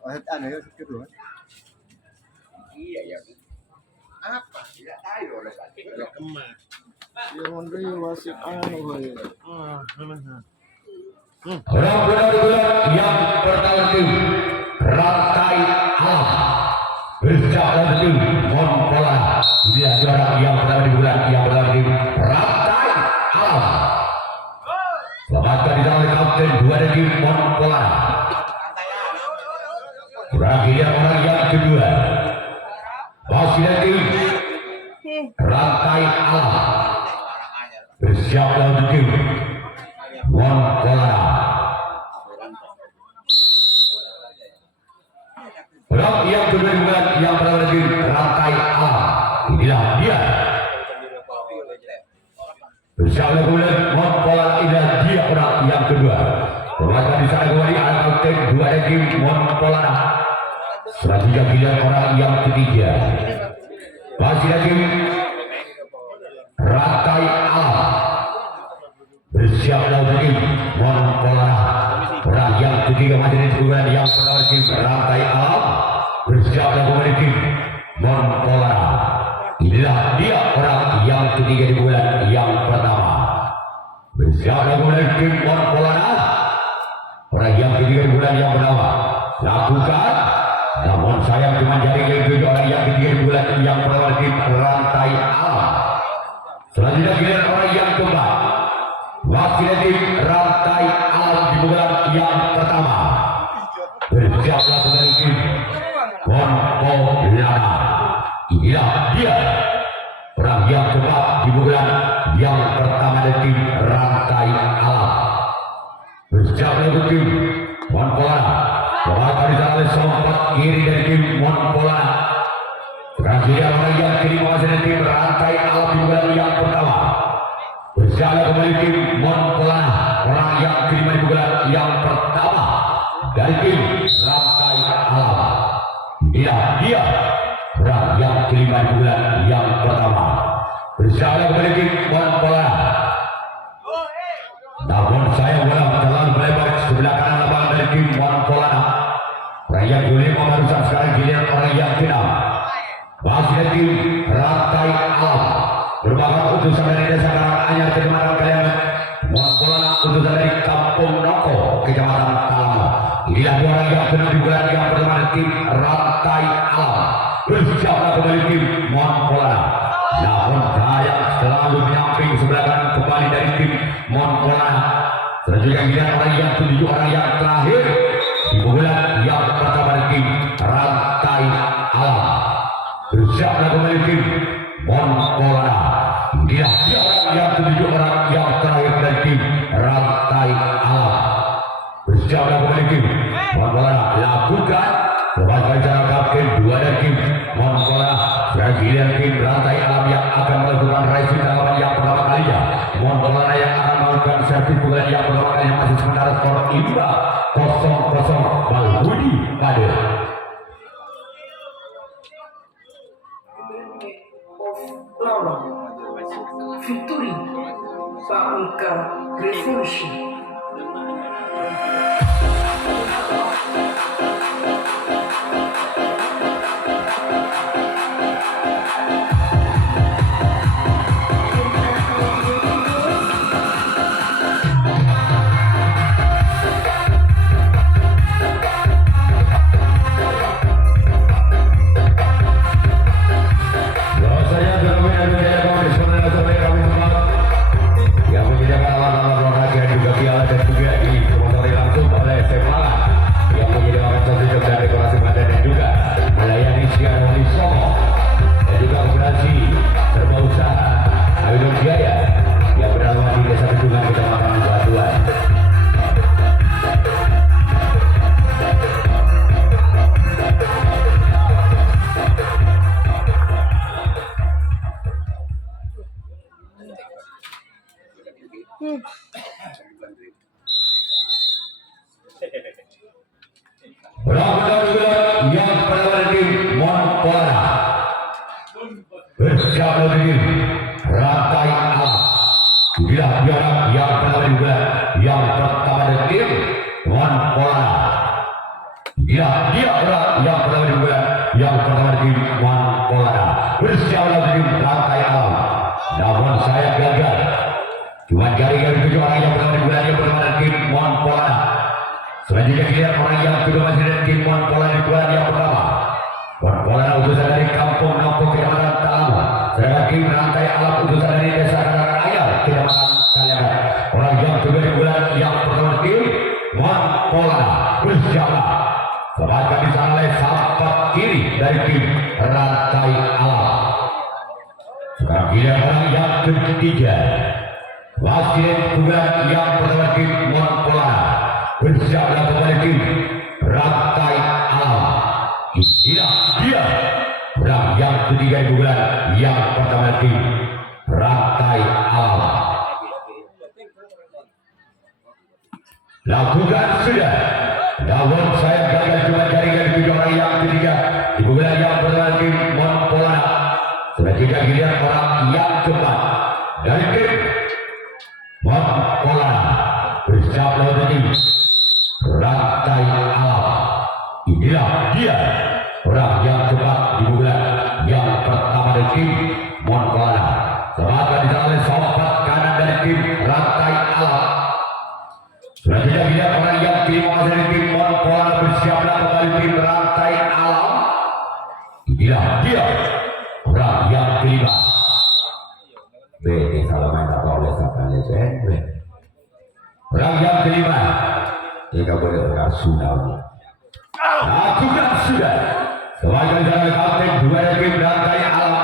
Anu ya kedua. Iya ya. Apa? Tidak tahu oleh Kemas. Yang mandiri wasit anu ya. Benar-benar yang pertama tim rantai alam berjalan tim Monpola. Dia juara yang pertama di bulan yang pertama tim rantai alam. Selamatkan di tangan kapten dua dari tim Monpola. Terakhir orang yang kedua masih dari rantai alam bersiap lawan tim Monpola. Orang yang kedua bulan yang pertama tim rantai alam. Inilah dia bersiap lawan Monpola. Inilah dia orang yang kedua. Selamatkan di sana kembali anak kapten dua dari tim Monpola. Selanjutnya pilihan orang yang ketiga masih lagi rantai alam bersiap lawan tim Monpola. Orang yang ketiga masih di bulan yang pertama tim rantai alam bersiap lawan tim Monpola. Inilah dia orang yang ketiga di bulan yang pertama bersiap lawan tim Monpola. Orang yang ketiga di bulan yang pertama lakukan. Namun sayang cuma jadi lebih orang yang ketiga bulan yang pertama tim rantai alam. Selanjutnya giliran orang yang keempat wakil tim rantai alam di bulan yang pertama bersiaplah dengan tim Monpola. Inilah dia orang yang keempat di bulan yang pertama dari tim rantai alam bersiaplah dengan tim Monpola. Bakal ditangani sempat kiri dari tim Monpola. Terakhir orang yang kelima masih dari tim rantai alam di bulan yang pertama berjalan kembali tim Monpola. Orang yang kelima di bulan yang pertama dari tim rantai alam. Dia orang yang kelima di bulan yang pertama berjalan kembali tim Monpola. Namun saya bola terlalu melebar sebelah kanan lapangan dari tim Monpola. Orang yang kelima merusak sekarang giliran orang yang keenam masih dari tim rantai alam berbakat utusan dari desa Karanganyar Kecamatan Kaliangan Monpola, utusan dari Kampung Noko Kecamatan Talama. Inilah dua orang yang keenam di bulan yang pertama dari tim rantai alam bersiaplah kembali tim Monpola. Namun saya selalu menyamping sebelah kanan kembali dari tim Monpola. Selanjutnya giliran orang yang ketujuh, orang yang terakhir di bulan yang pertama dari tim rantai alam bersiaplah kembali tim Monpola. Dia orang yang ketujuh, orang yang terakhir dari tim rantai alam bersiaplah kembali tim Monpola. Lakukan sebagai cara kapten dua dari tim Monpola. Giliran tim rantai alam yang akan melakukan racing tanggapan yang pertama kalinya. Monpola yang akan melakukan servis bulan yang pertama kalinya masih sementara skor imbang 0-0 Balbudi Kadir. Lawan Victory Bangka Revolution. Benar-benar yang pertama tim Monpola bersiap tim rantai alam. Inilah jarak yang pertama juga yang pertama dari tim Monpola. Dia saya gagal. Cuma jaringan tujuh orang yang pertama di bulan yang pertama dari tim Mon Polana. Selanjutnya dilihat orang yang kedua masih dari tim Mon Polana di bulan yang pertama. Mon Polana utusan dari Kampung Nampung Kecamatan Talamu. Sedangkan tim Rantai Alam utusan dari Desa Karang Ayar Kecamatan Kaliangan. Orang yang kedua di bulan yang pertama tim Mon Polana bersiaplah. Sebagai di sana oleh sahabat kiri dari tim Rantai Alam. Sekarang giliran orang yang ketiga. Wasit bulan yang pertama tim Mon Polana bersiaplah kembali tim Rantai Alam. Inilah dia orang yang ketiga di bulan yang pertama tim Rantai Alam. Lakukan sudah. Namun saya gagal cuma jaringan tujuh orang yang ketiga di bulan yang pertama tim Mon Polana. Selanjutnya giliran orang yang keempat dari tim Mon Polana bersiaplah untuk tim Rantai Alam. Inilah dia orang yang keempat di bulan yang pertama dari tim Mon Polana. Sebagai di sana oleh sobat kanan dari tim Rantai Alam. Selanjutnya giliran orang yang kelima dari tim Mon Polana bersiaplah kembali tim Rantai Alam. Inilah dia orang yang kelima. Ini salah main apa oleh sampai orang yang kelima. Ini gak boleh tsunami. Lakukan sudah. Sebagai jalan kapten dua dari tim Rantai Alam.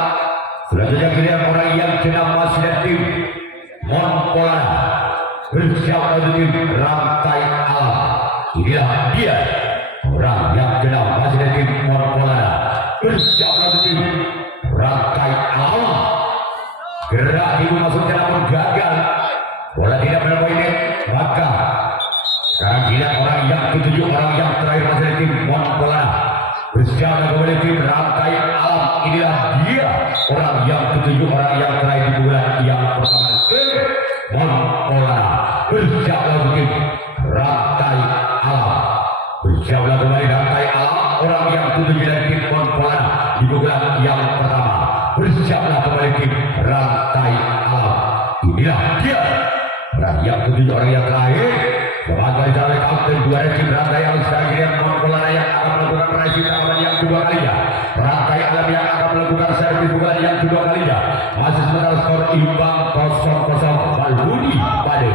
Selanjutnya giliran orang yang keenam masih dari tim Mon Polana bersiap untuk tim Rantai Alam. Inilah dia orang yang keenam masih dari tim Mon Polana bersiap untuk tim Rantai Alam. Gerak itu masuknya namun gagal. Bola tidak menemui net, maka sekarang gila orang yang ketujuh orang yang terakhir masih dari tim Mon Polana bersiap kembali tim Rantai Alam. Inilah dia orang yang ketujuh orang yang terakhir di bulan yang pertama tim Mon Polana bersiap untuk tim Rantai Alam. Bersiaplah kembali Rantai Alam orang yang ketujuh dari tim Mon Polana di bulan yang pertama. Bersiaplah kembali tim Rantai Alam. Inilah dia orang yang ketujuh orang yang terakhir. Sebagai calon kapten dua dari tim Rantai Alam sekarang giliran Mon Polana yang akan melakukan raisi tawaran yang kedua kalinya. Rantai Alam yang akan melakukan servis bukan yang kedua kalinya. Masih sementara skor imbang 0-0 Balbudi Pade.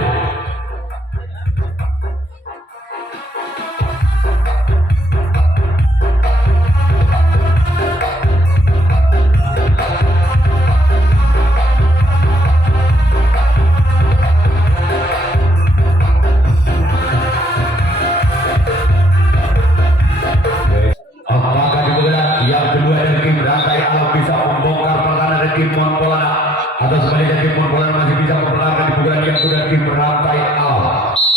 Apakah di bulan yang kedua dari tim Rantai Alam bisa membongkar pertahanan dari tim Mon Polana, atau sebaliknya tim Mon Polana masih bisa mempertahankan di bulan yang kedua tim Rantai Alam?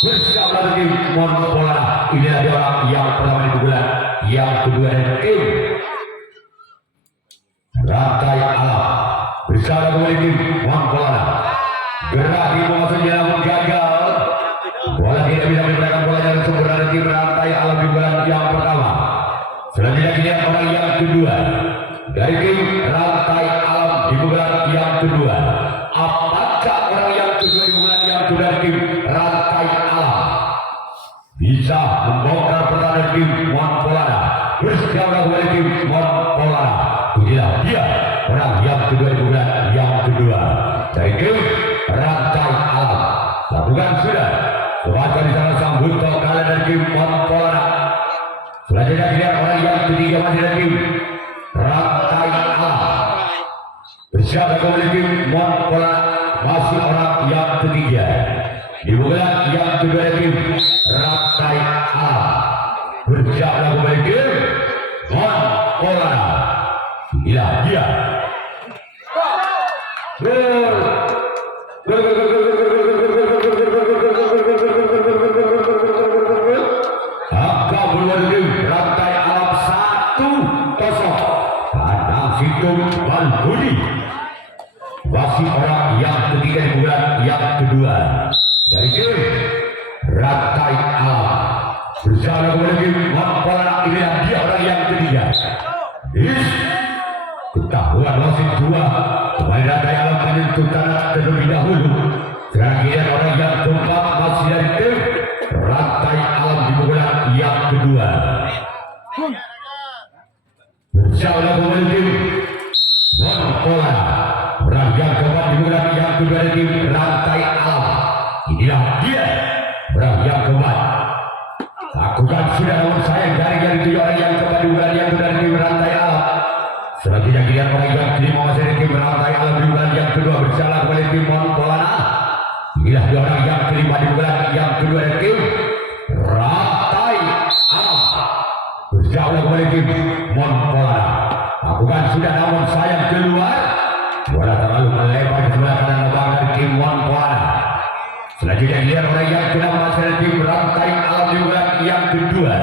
Bersiaplah tim Mon Polana. Ini adalah orang yang pertama di bulan yang kedua dari tim Rantai Alam. Bersiaplah kembali tim Mon Polana. Gerak di maksudnya namun gagal. Bola tidak bisa memberikan bolanya langsung berada tim Rantai Alam di bulan yang pertama. Selanjutnya dilihat orang yang kedua dari tim Rantai Alam di bulan yang kedua. Apakah orang yang kedua di bulan yang kedua dari tim Rantai Alam bisa membongkar pertahanan tim Mon Polana? Bersiaplah kembali tim Mon Polana. Inilah dia orang yang kedua di bulan yang kedua dari tim Rantai Alam. Lakukan sudah. Sebagai di sana sambut kalian dari tim Mon Polana. Selanjutnya dilihat orang yang ketiga masih dari tim Rantai Alam. Bersiap kembali tim Mon Polana masih orang yang ketiga di bulan yang kedua dari tim Rantai Alam. Bersiap kembali tim Mon Polana. Inilah dia. Rantai Alam 1-0. Padang Situng Balbudi masih orang yang ketiga di bulan yang kedua dari tim Rantai Alam. Bersama kembali tim Mon Polana. Inilah dia orang yang ketiga. Tahuan wasit 2 kembali rantai alam menyentuh tanah terlebih dahulu. Terakhir orang yang keempat masih dari tim rantai alam di pukulan yang kedua. Bersama pemain tim Monpola orang yang keempat di pukulan yang kedua dari tim rantai alam. Inilah dia orang yang keempat. Lakukan sudah namun sayang dari 7 orang yang keempat di pukulan yang kedua dari tim rantai alam. Selanjutnya giliran orang yang kelima masih dari tim rantai alam di bulan yang kedua bersalah kembali tim Monpolana. Inilah dua orang yang kelima di bulan yang kedua dari tim rantai alam bersalah kembali tim Monpolana. Lakukan sudah namun sayang keluar. Bola terlalu melebar ke sebelah kanan lapangan dari tim Monpolana. Selanjutnya giliran orang yang kelima masih dari tim rantai alam di bulan yang kedua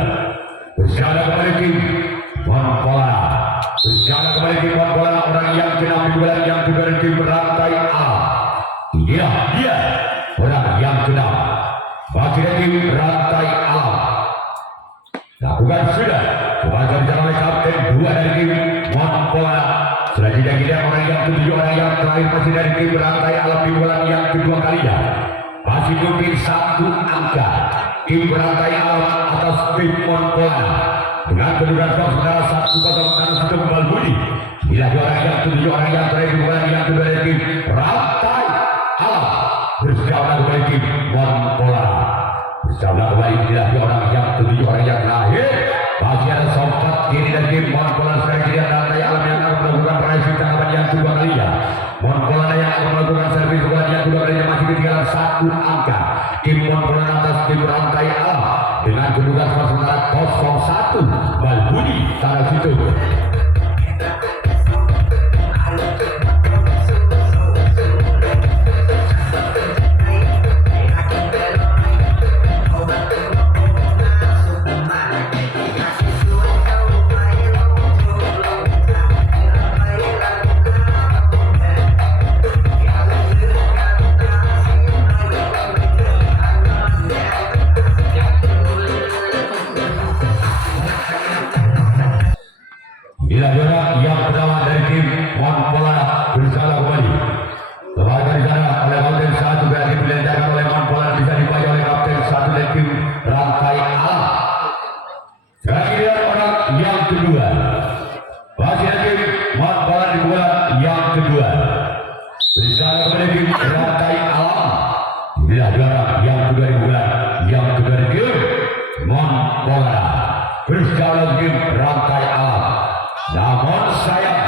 bersalah kembali tim Monpolana. Berjalan kembali tim Monpolana orang yang ke-6 di bulan yang kedua dari tim rantai alam. Inilah dia orang yang ke-6 bagi tim rantai alam. Lakukan sudah kebaca bicara oleh kapten 2 dari tim Monpolana. Selanjutnya kita orang yang ke-7 orang yang terakhir masih dari tim rantai alam di bulan yang kedua kalinya. Masih mungkin 1 angka tim rantai alam atas tim Monpolana. Dengan kedudukan skor sementara 1-0 karena satu kembali budi. Bila dua orang yang ke-7 orang yang terakhir bukan yang kedua dari tim rantai alam bersama kembali tim Monpolana. Bersama kembali bila dua orang yang ke-7 orang yang terakhir masih ada sempat kiri dari tim Monpolana sebagai kiri rantai alam yang akan melakukan praisi tanggapan yang kedua kalinya. Monpolana yang akan melakukan servis bukan yang kedua kalinya masih ketinggalan 1 angka. Tim Monpolana atas tim rantai alam dengan kedudukan skor sementara 0-1 Balbudi tanah situ. Bila juara yang pertama dari tim Monpolana bersalah kembali. Lepas dari sana oleh kapten 1 berarti diletakkan oleh Monpolana bisa dibaca oleh kapten 1 dari tim rantai alam. Sekarang orang yang kedua masih dari tim Monpolana di bulan yang kedua bersalah kembali tim rantai alam. Bila juara yang kedua di bulan yang kedua dari tim Monpolana bersalah tim rantai alam. Namun sayang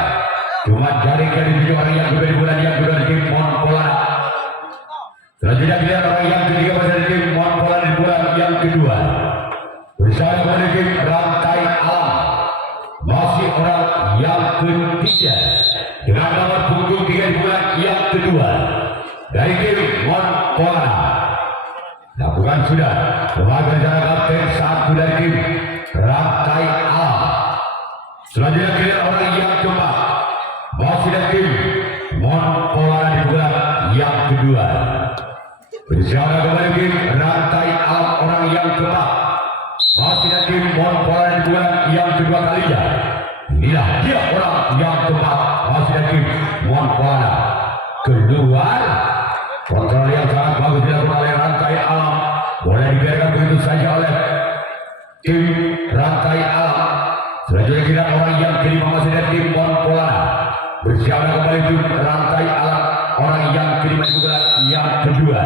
cuma dari 7 orang yang kedua di bulan yang kedua di tim Monpolana. Selanjutnya kita orang yang ketiga masih dari tim Monpolana di bulan yang kedua bersama kembali tim rantai alam. Masih orang yang ketiga dengan nomor punggung 3 di bulan yang kedua dari tim Monpolana. Lakukan sudah sebagai cara kapten 1 dari tim rantai alam. Selanjutnya kita orang yang keempat masih dari tim Monpolana di bulan yang kedua bersama kembali tim rantai alam orang yang keempat masih dari tim Monpolana di bulan yang kedua kalinya. Inilah dia orang yang keempat masih dari tim Monpolana. Keluar kontrol yang sangat bagus dilakukan oleh rantai alam. Boleh dibiarkan begitu saja oleh tim rantai alam. Selanjutnya kita orang yang kelima masih dari tim Monpolana bersama kembali tim rantai alam orang yang kelima di bulan yang kedua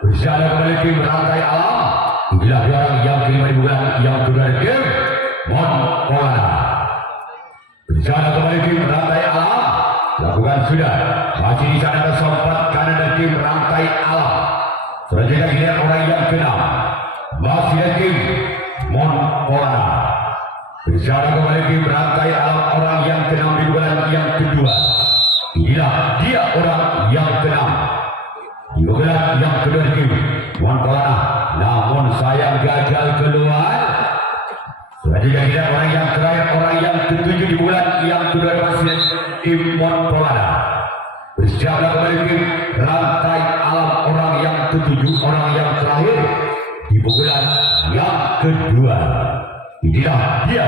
bersama kembali tim rantai alam. Inilah dia orang yang kelima di bulan yang kedua dari tim Monpolana bersama kembali tim rantai alam. Lakukan sudah masih di sana ada sempat kanan dari tim rantai alam. Selanjutnya kita orang yang keenam masih dari tim Monpolana bersama kembali tim rantai alam orang yang ke-6 di bulan yang kedua. Inilah dia orang yang ke-6 di bulan yang kedua di tim Monpolana. Namun sayang gagal keluar. Selanjutnya kita orang yang terakhir orang yang ke-7 di bulan yang kedua masih tim Monpolana bersama kembali tim rantai alam orang yang ke-7 orang yang terakhir di bulan yang kedua. Inilah dia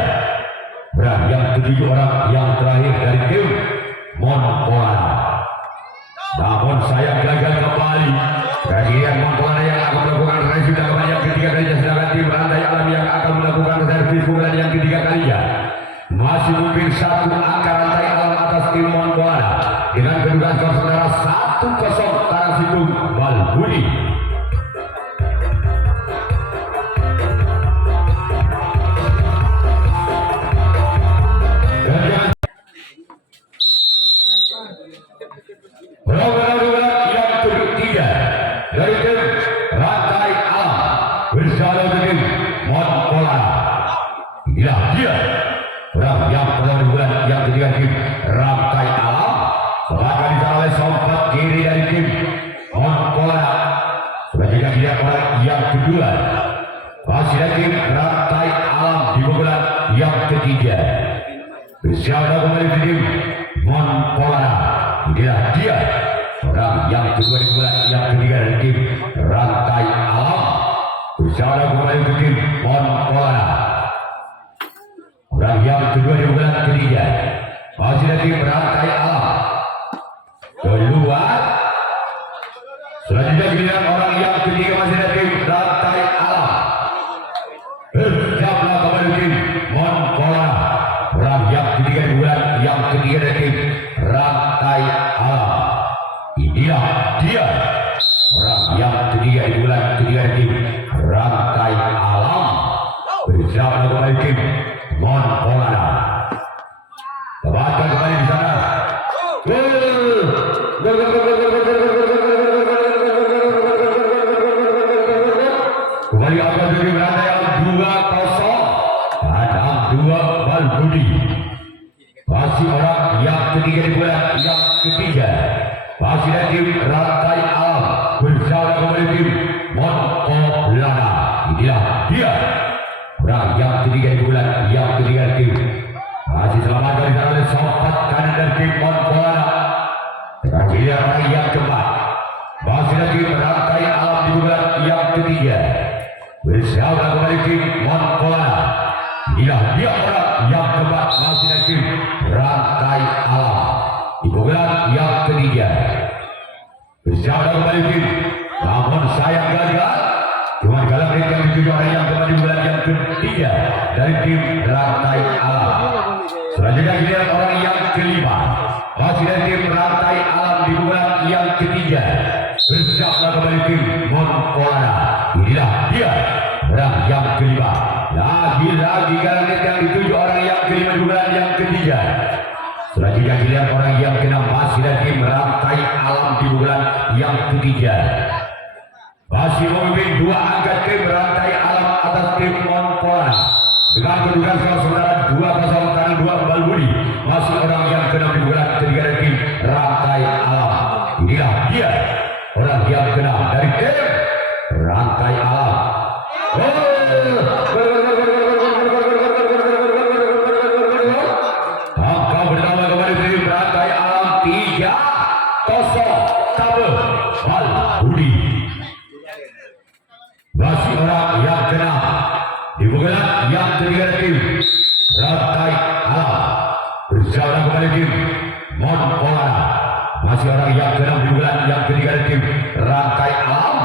Dan yang ketujuh orang yang terakhir dari tim Montpellier. Namun sayang gagal kembali. Bagian Montpellier yang akan melakukan review dalam yang ketiga kalinya, sedangkan tim Rantai Alam yang akan melakukan servis pukulan yang ketiga kalinya. Masih mungkin satu angka Rantai Alam atas tim Montpellier dengan kedudukan skor saudara 1-0 Karang Situng Balbudi. Bola yang ketiga dari tim Rantai Alam bersama tim Montpellier. Inilah dia orang yang pada bulan yang ketiga tim Rantai Alam. Bahkan disana oleh sompat kiri dari tim Montpellier. Selanjutnya dia orang yang kedua masih dari tim Rantai Alam di bulan yang ketiga bersama kembali tim Montpellier. Inilah dia orang yang kedua di bulan yang ketiga dari tim Rantai Alam bersama kembali tim Montpellier. Orang yang kedua di bulan ketiga masih dari tim Rantai Alam keluar. Selanjutnya giliran orang yang ketiga masih dari tim Rantai Alam bersama kembali tim Montpellier. Orang yang ketiga di bulan yang ketiga dari tim Rantai Alam. Inilah dia orang yang ketiga di bulan ketiga dari tim Rantai Alam bersama kembali tim Montpellier. Tebatkan kembali di sana. Kembali akan tim Rantai Alam 2-0 Padang 2 Balbudi. Masih orang yang ketiga di bulan yang ketiga masih dari tim Rantai Alam bersama kembali tim Montpellier. Inilah dia orang yang ketiga di bulan yang ketiga tim masih selamat dari sana oleh sompat kanan dari tim Montpellier. Terakhir orang yang keempat masih dari tim Rantai Alam di bulan yang ketiga bersama kembali tim Montpellier. Inilah dia orang yang keempat masih dari tim Rantai Alam di bulan yang ketiga bersama kembali tim. Namun sayang gagal. Cuma galang yang dituju orang yang kembali bulan yang ketiga dari tim Rantai Alam. Selanjutnya giliran orang yang kelima masih dari tim Rantai Alam di bulan yang ketiga bersama kembali tim Montpellier. Inilah dia orang yang kelima. Lagi-lagi galang yang dituju orang yang kelima di bulan yang ketiga. Selanjutnya giliran orang yang keenam masih dari tim Rantai Alam di bulan yang ketiga. Masih memimpin dua angka tim Rantai Alam atas tim Montpellier dengan kedudukan skor saudara 2-0 Karang 2 Balbudi. Masih orang yang keenam di bulan ketiga dari tim Rantai Alam. Inilah dia orang yang keenam dari tim Rantai Alam. Angka pertama kembali tim Rantai Alam 3-0 Tabel Balbudi. Masih orang yang keenam di bulan yang ketiga tim Rantai Alam bersama kembali tim Montpellier. Masih orang yang keenam di bulan yang ketiga tim Rantai Alam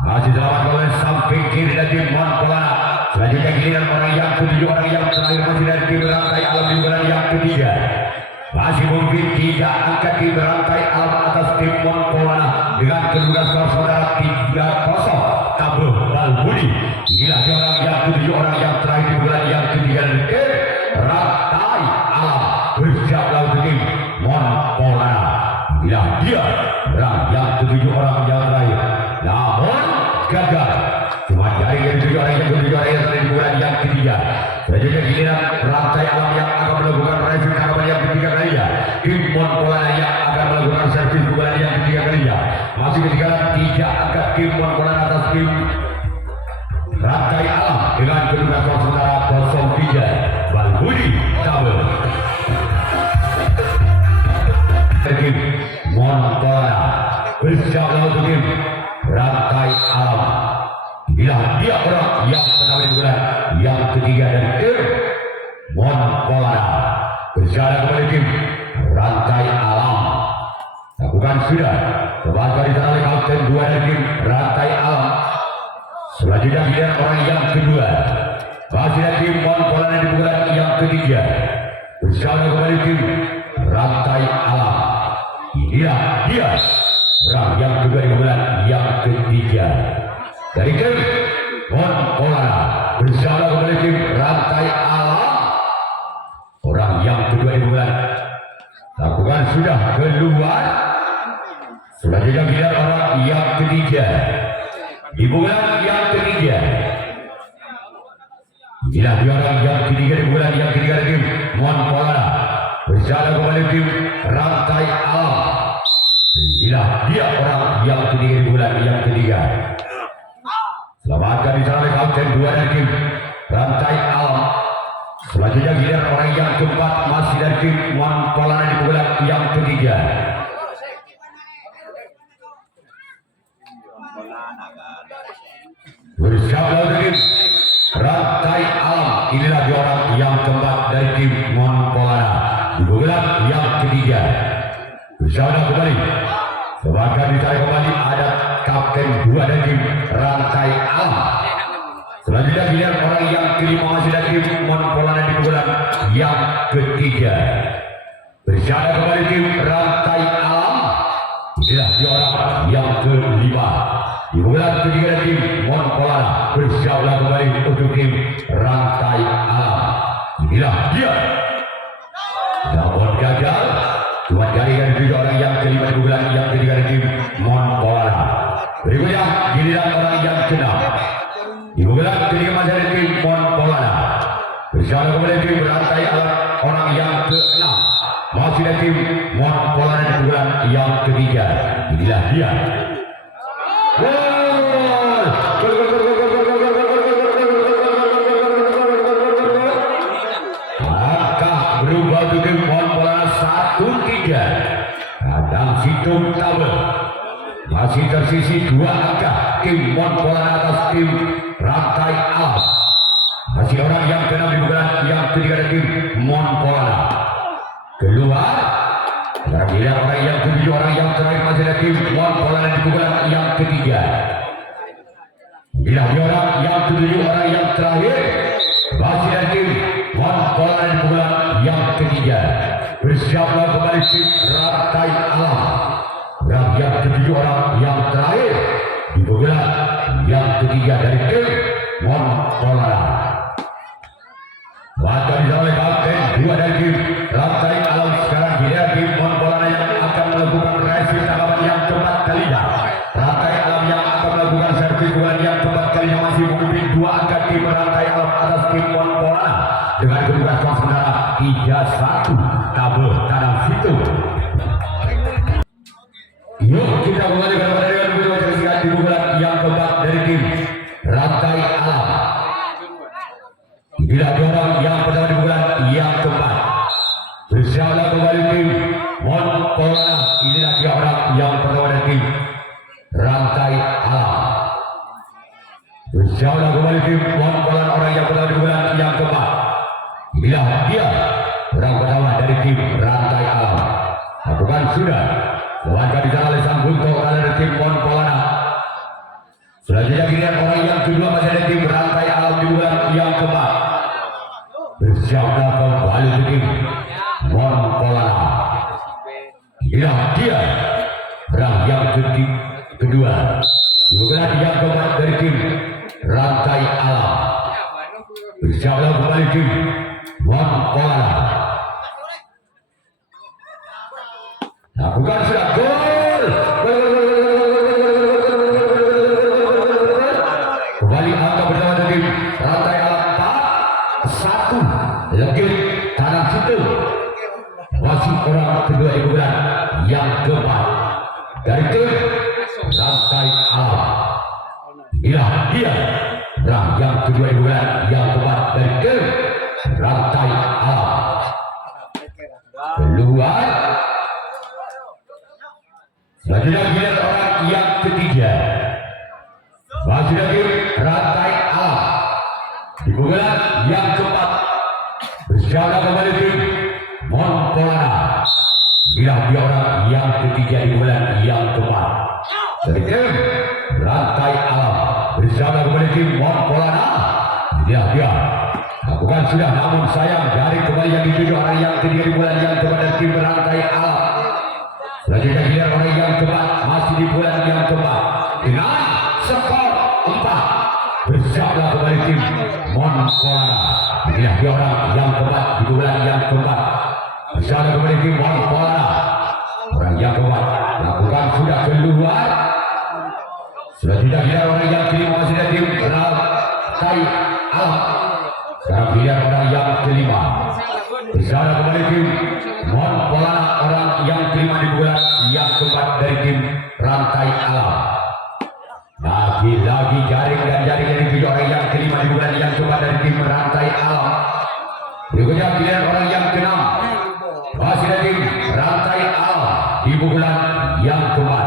masih selamat oleh samping kiri dari tim Montpellier. Selanjutnya giliran orang yang ketujuh orang yang terakhir masih dari tim Rantai Alam di bulan yang ketiga. Masih mungkin tiga angka tim Rantai Alam atas tim Montpellier dengan kedudukan skor saudara 3-0 Tabel Balbudi. Inilah dia orang yang ketujuh orang yang terakhir di bulan yang ketiga dari tim Rantai Alam bersama tim Montpellier. Inilah dia orang yang ketujuh orang yang terakhir. Namun gagal. Cuma dari yang ketujuh orang yang ketujuh orang yang terakhir di bulan yang ketiga. Selanjutnya giliran Rantai Alam yang akan melakukan review kapan yang ketiga kalinya. Tim Montpellier yang akan melakukan servis bulan yang ketiga kalinya. Masih ketinggalan 3 angka tim Montpellier atas tim Rantai Alam dengan kedudukan skor saudara 0-3 Balbudi Tabel. Tim Montpellier bersama tim Rantai Alam. Inilah dia orang yang pertama di bulan yang ketiga dan tim Montpellier. Berjalan kembali tim rantai alam. Lakukan sudah. Kembali di tanah kapten 2 dari tim rantai alam. Selanjutnya giliran orang yang kedua. Masih dari tim Montpellier di bulan yang ketiga. Berjalan kembali tim rantai alam. Inilah dia orang yang kedua di bulan yang ketiga. Dari tim Montpellier berjalan kembali tim rantai alam. Orang yang kedua di bulan lakukan sudah keluar. Selanjutnya giliran orang yang ketiga di bulan yang ketiga. Inilah dia orang yang ketiga di bulan yang ketiga dari tim Montpellier berjalan kembali tim rantai alam. Inilah dia orang yang ketiga di bulan yang ketiga. Selamatkan di sana kapten 2 dari tim rantai alam. Selanjutnya giliran orang yang keempat masih dari tim Montpellier di bulan yang ketiga. Bersiaplah dari tim rantai alam. Inilah dia orang yang keempat dari tim Montpellier di bulan yang ketiga. Bersiaplah kembali. Sebagai dicari kembali ada kapten 2 dari tim rantai alam. Selanjutnya giliran orang yang kelima masih dari tim Montpellier di bulan yang ketiga. Bersiaplah kembali tim rantai alam. Inilah dia orang yang kelima. Di bulan ketiga tim Montpellier bersiaplah kembali untuk tim rantai alam. Inilah dia. Namun gagal. Cuma jaringan 7 orang yang kelima di bulan yang ketiga tim Montpellier. Berikutnya giliran orang yang keenam. Di bulan ketiga masih ada tim Montpellier. Bersiaplah kembali tim rantai alam orang yang keenam. Masih ada tim Montpellier di bulan yang ketiga. Inilah dia. Maka berubah tim Montpellier 1-3. Kadang situng tabel masih tersisi 2 angka tim Montpellier atas tim rantai alam. Masih orang yang keenam di bulan yang ketiga dari tim Montpellier keluar. Giliran orang yang ketujuh orang yang terakhir masih ada tim Montpellier di bulan yang ketiga. Inilah dia orang yang ketujuh orang yang terakhir masih ada tim Montpellier di bulan yang ketiga. Bersiaplah kembali tim rantai alam. Dan yang ketujuh orang yang terakhir di bulan yang ketiga dari tim Montpellier. Maka di oleh kapten 2 dari tim rantai alam sekarang dia tim Montpellier yang akan melakukan racing tanggapan yang keempat kalinya. Rantai alam yang akan melakukan servis bulan yang keempat kalinya masih memimpin 2 angka tim rantai alam atas tim Montpellier dengan kedudukan skor sementara 3-1 tabel tanah situ. Yuk kita kembali ke pertandingan di bulan yang keempat dari tim rantai alam. Inilah orang yang pertama di bulan yang keempat. Bersiaplah kembali tim Montpellier. Inilah dia orang yang pertama dari tim rantai alam. Bersiaplah kembali tim Montpellier orang yang pertama di bulan yang keempat. Inilah dia orang pertama dari tim rantai alam. Lakukan sudah. Selanjutnya di sana oleh sang bunto dari tim Montpellier. Selanjutnya giliran orang yang kedua masih ada tim rantai alam di bulan yang keempat. Bersiaplah kembali tim Montpellier. Inilah dia orang yang kedua di bulan yang keempat dari tim rantai alam. Bersiaplah kembali tim Montpellier. Lakukan sudah gol. Kembali angka pertama dari tim rantai alam 4-1 legit tanah situ. Masih orang kedua di bulan yang keempat dari tim rantai alam. Inilah dia orang yang kedua di bulan yang keempat dari tim rantai alam. Keluar. Selanjutnya giliran orang yang ketiga masih dari rantai alam di bulan yang keempat. Bersiaplah kembali tim Bukan sudah, namun sayang dari kembali yang dituju orang yang ketiga di bulan yang keempat dari tim berantai alam. Selanjutnya giliran orang yang keempat masih di bulan yang keempat dengan skor 4. Bersiaplah kembali tim Monpolana. Inilah dia orang yang keempat di bulan yang keempat. Bersiaplah kembali tim Monpolana. Orang yang keempat lakukan sudah keluar. Selanjutnya giliran orang yang kelima masih dari tim berantai alam. Sekarang giliran orang yang kelima. Bersama kembali tim Monpolana, orang yang kelima di bulan yang keempat dari tim rantai alam. Lagi-lagi jaring dan jaring yang dituju orang yang kelima di bulan yang keempat dari tim rantai alam. Berikutnya giliran orang yang keenam masih dari tim rantai alam di bulan yang keempat.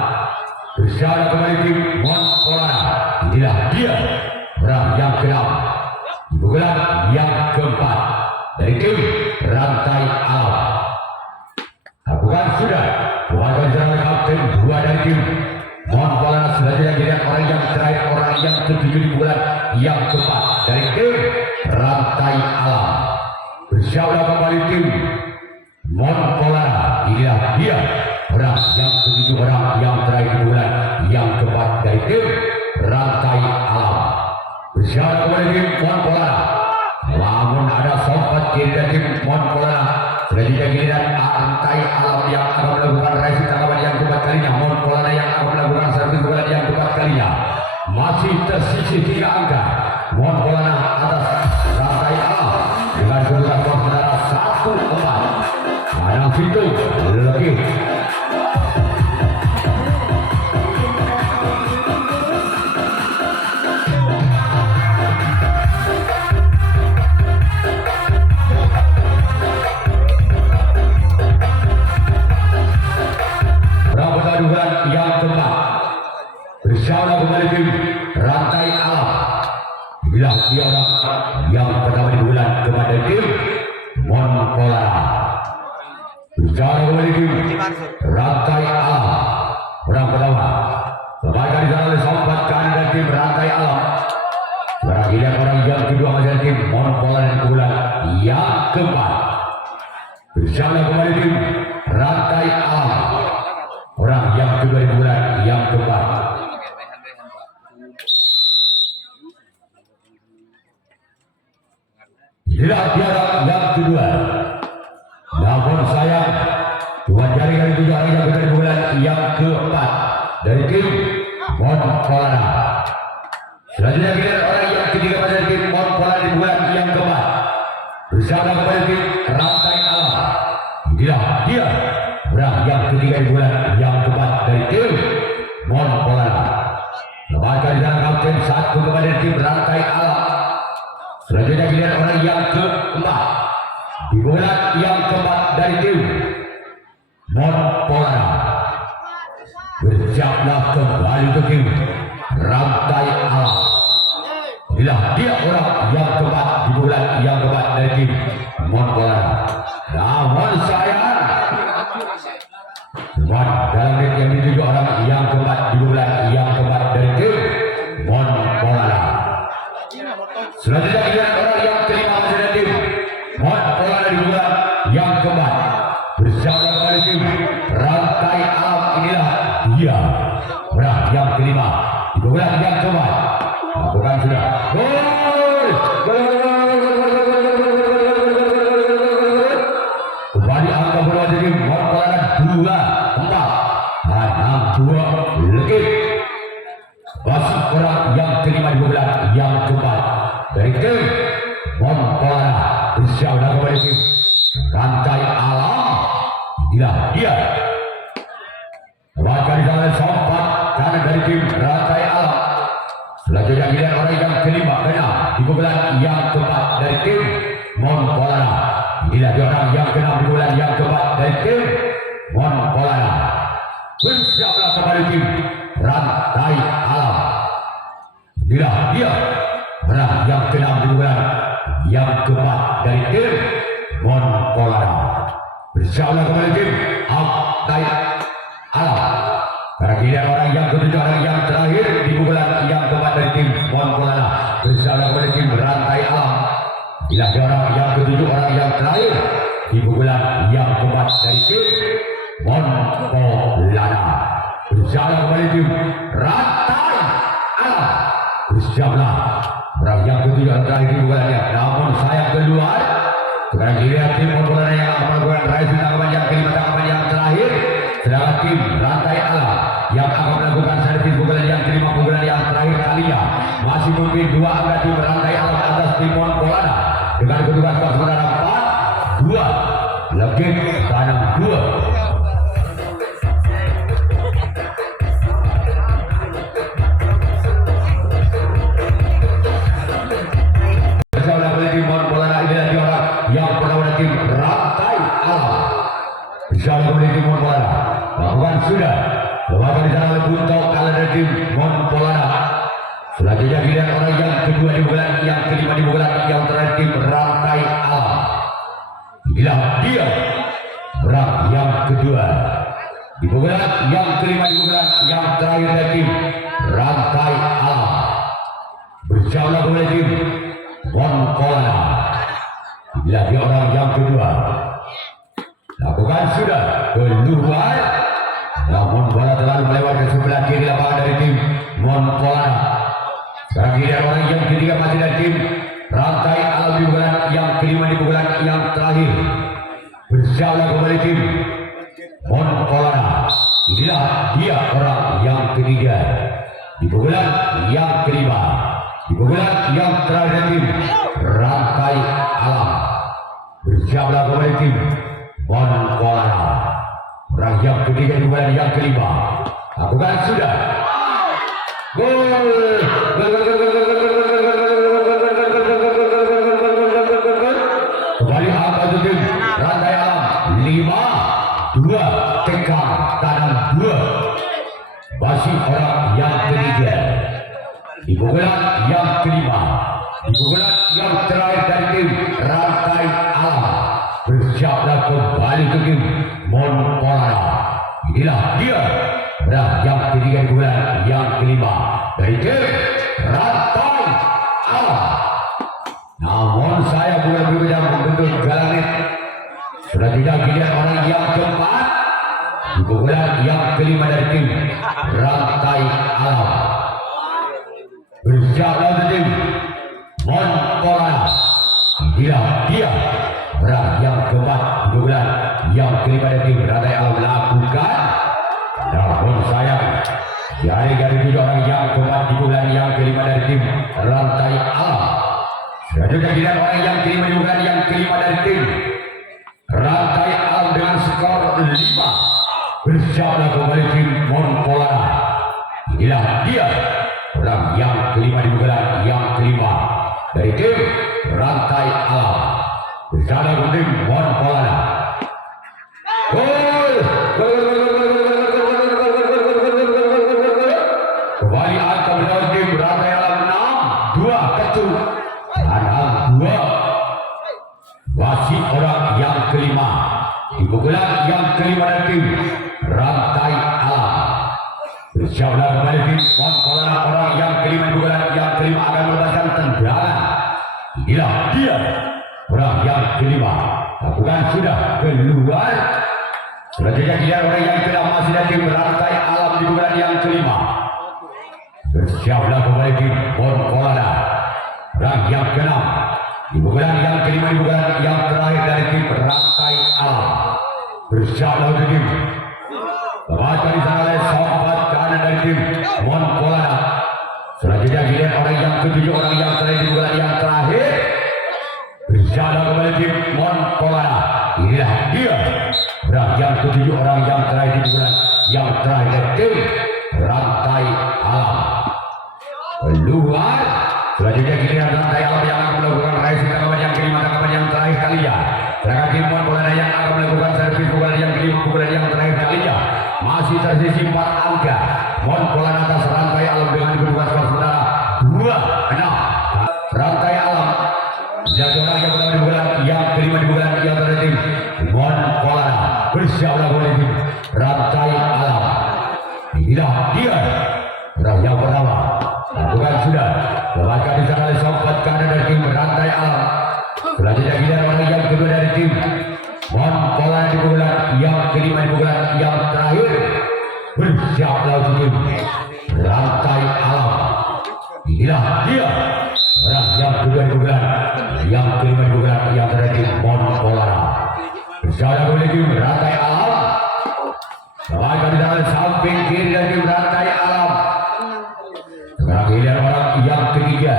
Bersama kembali tim Monpolana. Inilah dia orang yang keenam di bulan yang keempat dari tim rantai alam. Lakukan sudah buatan jalan kapten 2 dari tim Monpolana. Selanjutnya giliran orang yang terakhir, orang yang ketujuh di bulan yang keempat dari tim rantai alam. Bersiaplah kembali tim Monpolana. Inilah dia orang yang ketujuh, orang yang terakhir di bulan yang keempat dari tim rantai alam. Bersiaplah kembali tim Monpolana. Namun ada sobat kiri dari tim Monpolana. Selanjutnya giliran rantai alam yang akan melakukan racing tanggapan yang keempat kalinya. Monpolana yang akan melakukan servis bulan yang keempat kalinya. Masih tersisih 3 angka. Monpolana atas rantai alam dengan kedudukan skor saudara 1-4. Mana pintu lebih. Pertandingan yang keempat. Bersama kembali tim rantai alam. Bilang dia orang yang pertama di bulan kepada tim Monpolana. Bersama kembali tim rantai alam. Orang pertama lembaga di sana oleh sobat kami dari tim rantai alam. Sekarang giliran orang yang kedua masih dari tim Monpolana di bulan yang keempat. Bersama kembali tim rantai alam. Orang yang kedua di bulan yang keempat. Inilah dia yang kedua. Namun sayang cuma jaring dari 7 hari yang kedua di bulan yang keempat dari tim Monpolana. Selanjutnya giliran orang yang ketiga dari tim Monpolana di bulan yang keempat. Bersama kembali tim rantai alam. Inilah dia orang yang ketiga di bulan yang keempat dari tim Monpolana. Lembaga di dalam kapten 1 kepada tim rantai alam. Selanjutnya giliran orang yang keempat di bulan yang keempat dari tim Monpolana. Bersiaplah kembali untuk tim rantai alam. Inilah dia orang yang keempat di bulan yang keempat dari tim Monpolana. Namun sayang dalam ring yang dituju orang yang keempat di bulan yang keempat dari tim Monpolana. Selanjutnya giliran orang yang kelima masih dari tim Monpolana di bulan yang keempat. Bersama kembali tim rantai alam. Inilah dia orang yang kelima di bulan yang keempat. Lakukan sudah. Kembali angka bola dari Monpolana 2-4. 6-2 legit. Masih orang yang kelima di bulan yang keempat dari tim Monpolana. Bersama kembali tim rantai alam. Inilah dia. Bahkan di sana sobat kanan dari tim rantai alam. Selanjutnya giliran orang yang kelima di bulan yang keempat dari tim Monpolana. Inilah dia orang yang keenam di bulan yang keempat dari tim Monpolana. Bersiaplah kembali tim rantai alam. Inilah dia orang yang keenam di bulan yang keempat dari tim Monpolana. Bersiaplah kembali tim rantai alam. Karena giliran orang yang ketujuh, orang yang terakhir di bulan yang keempat dari tim Monpolana. Bersiaplah kembali tim rantai alam. Inilah orang yang ketujuh, orang yang terakhir di pukulan yang keempat dari tim Monpolana. Berjalan kembali tim Rantai Alam. Berjalan orang yang ketujuh yang terakhir di pukulannya. Namun sayang keluar. Sekarang dilihat tim Monpolana yang akan melakukan raising tangkapan yang kelima, tangkapan yang terakhir. Sedangkan tim Rantai Alam yang akan melakukan servis pukulan yang kelima, pukulan yang terakhir kalinya. Masih memimpin 2 angka tim Rantai Alam atas tim Monpolana dengan kedudukan skor sementara 4-2 Legend Tanam 2. Tim Monpolana inilah dia orang yang pertama tim Rantai Alam. Bersama kembali tim Monpolana melakukan sudah lembaga di sana untuk kalah dari tim Monpolana. Selanjutnya giliran orang yang kedua di bulan, yang kelima di bulan, yang terakhir tim Rantai Alam. Inilah dia orang yang kedua di bulan, yang kelima di bulan, yang terakhir dari tim Rantai Alam. Bersama kembali tim Monpolana. Inilah dia orang yang kedua. Lakukan sudah keluar. Namun bola telah melewati sebelah kiri lapangan dari tim Monpolana. Sekarang giliran orang yang ketiga masih dari tim Rantai Alam di bulan, yang kelima di bulan, yang terakhir. Bersama kembali tim Monpolana. Inilah dia orang yang ketiga di bulan, yang kelima di bulan, yang terakhir tim Rantai Alam. Bersama kembali tim Monpolana. Orang yang ketiga di bulan, yang kelima. Lakukan sudah. Gol. Kembali angka tim Rantai Alam 5-2 Tegang Tanam 2. Masih orang yang ketiga di bulan, yang kelima di bulan, yang terakhir dari tim Rantai Alam. Bersiaplah kembali ke tim Monpolana. Inilah dia yang ketiga di bulan, yang kelima dari tim Rantai Alam. Namun saya bukan berbeda membentuk galanit. Selanjutnya giliran orang yang keempat di bulan, yang kelima dari tim Rantai Alam. Bersiaplah ke tim Monpolana. Inilah dia yang keempat di bulan, yang kelima dari tim Rantai Alam. Lakukan. Namun sayang dari 7 orang yang keempat di bulan, yang kelima dari tim Rantai Alam. Selanjutnya giliran orang yang kelima di bulan, yang kelima dari tim Rantai Alam dengan skor 5. Bersama kembali tim Monpolana. Inilah dia orang yang kelima di bulan, yang kelima dari tim Rantai Alam. Bersama tim Monpolana. Gol. Kembali angka berlawan tim Rantai Alam 6-2 kecu. Tanam 2. Masih orang yang kelima di pukulan, yang kelima dari tim Rantai Alam. Bersama kembali tim Monpolana. Orang yang kelima di pukulan, yang kelima akan melepaskan tendangan. Inilah dia orang yang kelima. Lakukan sudah keluar. Selanjutnya giliran orang yang keenam masih dari tim Rantai Alam di bulan, yang kelima. Bersiaplah kembali tim Monpolana. Orang yang keenam di bulan, yang kelima di bulan, yang terakhir dari tim Rantai Alam. Bersiaplah untuk tim. Baca di sana oleh sobat kanan dari tim Monpolana. Selanjutnya giliran orang yang ketujuh, orang yang terakhir di bulan, yang terakhir. Bersiaplah kembali tim Monpolana. Inilah dia orang yang ketujuh, orang yang terakhir di bulan, yang terakhir dari tim Rantai Alam. Keluar. Selanjutnya giliran Rantai Alam yang akan melakukan raising tangkapan yang kelima, tangkapan yang terakhir kalinya. Sedangkan tim Monpolana yang akan melakukan servis pukulan yang kelima, pukulan yang terakhir kalinya. Masih tersisi 4 angka. Monpolana atas Rantai Alam dengan kedudukan skor sementara 2-6. Rantai Alam jadi orang yang pertama di bulan, yang kelima di bulan, yang terakhir tim Monpolana. Bersiaplah kembali tim Rantai Alam. Inilah dia orang yang pertama. Lakukan sudah. Lembaga di sana oleh sobat kanan dari tim Rantai Alam. Selanjutnya giliran orang yang kedua dari tim Mon Polana di pukulan yang kelima di pukulan yang terakhir. Bersiaplah untuk tim rantai alam. Inilah dia orang yang kedua di pukulan yang kelima di pukulan yang terakhir tim Mon Polana. Bersiaplah oleh tim rantai alam. Sebagai di dalam samping kiri dari tim rantai alam. Sekarang giliran orang yang ketiga.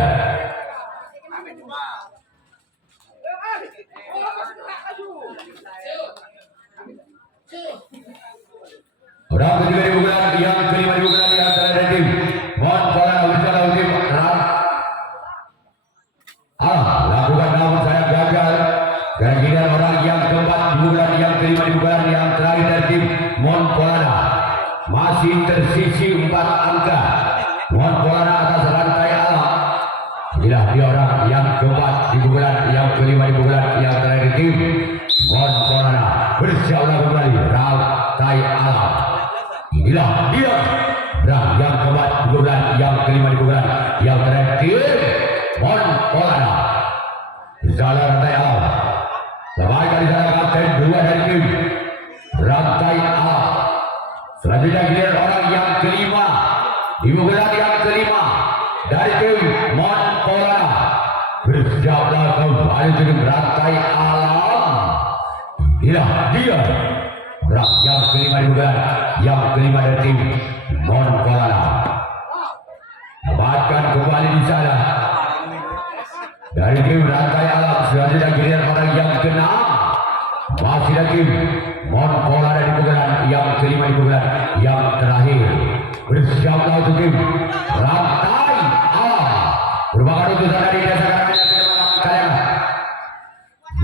Orang ketiga di bulan yang kelima di bulan yang terakhir tim Mon Polana berjalan tim ran. Lakukan namun saya gagal. Dan giliran orang yang keempat di bulan yang kelima di bulan yang terakhir dari tim Mon Polana. Masih tersisi 4 angka. Mon Polana atas rantai alam. Inilah dia orang yang keempat di bulan yang kelima di bulan yang terakhir tim Mon Polana. Bersiaplah kembali rantai alam. Inilah dia orang yang keempat di bulan yang kelima di bulan yang terakhir tim Mon Polana. Berjalan rantai alam. Sebagai di sana kapten 2 dari tim rantai alam. Selanjutnya giliran orang yang kelima di bulan yang kelima dari tim Mon Polana. Bersiaplah kembali tim rantai alam. Inilah dia orang yang kelima di bulan yang kelima dari tim Mon Polana. Dapatkan kembali di sana dari tim rantai alam. Selanjutnya giliran orang yang keenam masih dari tim Mon Polana di bulan yang kelima di bulan yang terakhir. Bersiaplah untuk tim rantai alam. Merupakan utusan dari desa Karangan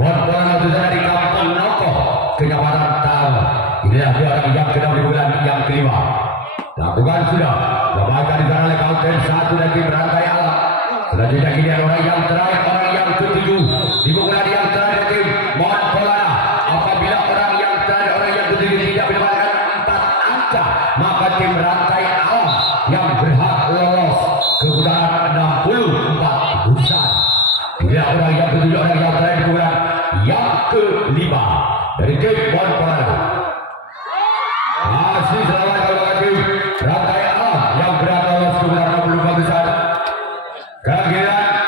Mon Polana, utusan dari Kampung Noko, Kecamatan Tahu. Inilah dia orang yang keenam di bulan yang kelima. Lakukan sudah. Lembaga di sana oleh kapten 1 dari tim rantai alam. Selanjutnya giliran orang yang terakhir, orang yang ketujuh di bulan yang terakhir tim Mon Polana. Apabila orang yang terakhir, orang yang ketujuh tidak mendapatkan 4 angka, maka tim rantai alam yang berhak lolos ke putaran 64 besar. Bila orang yang ketujuh, orang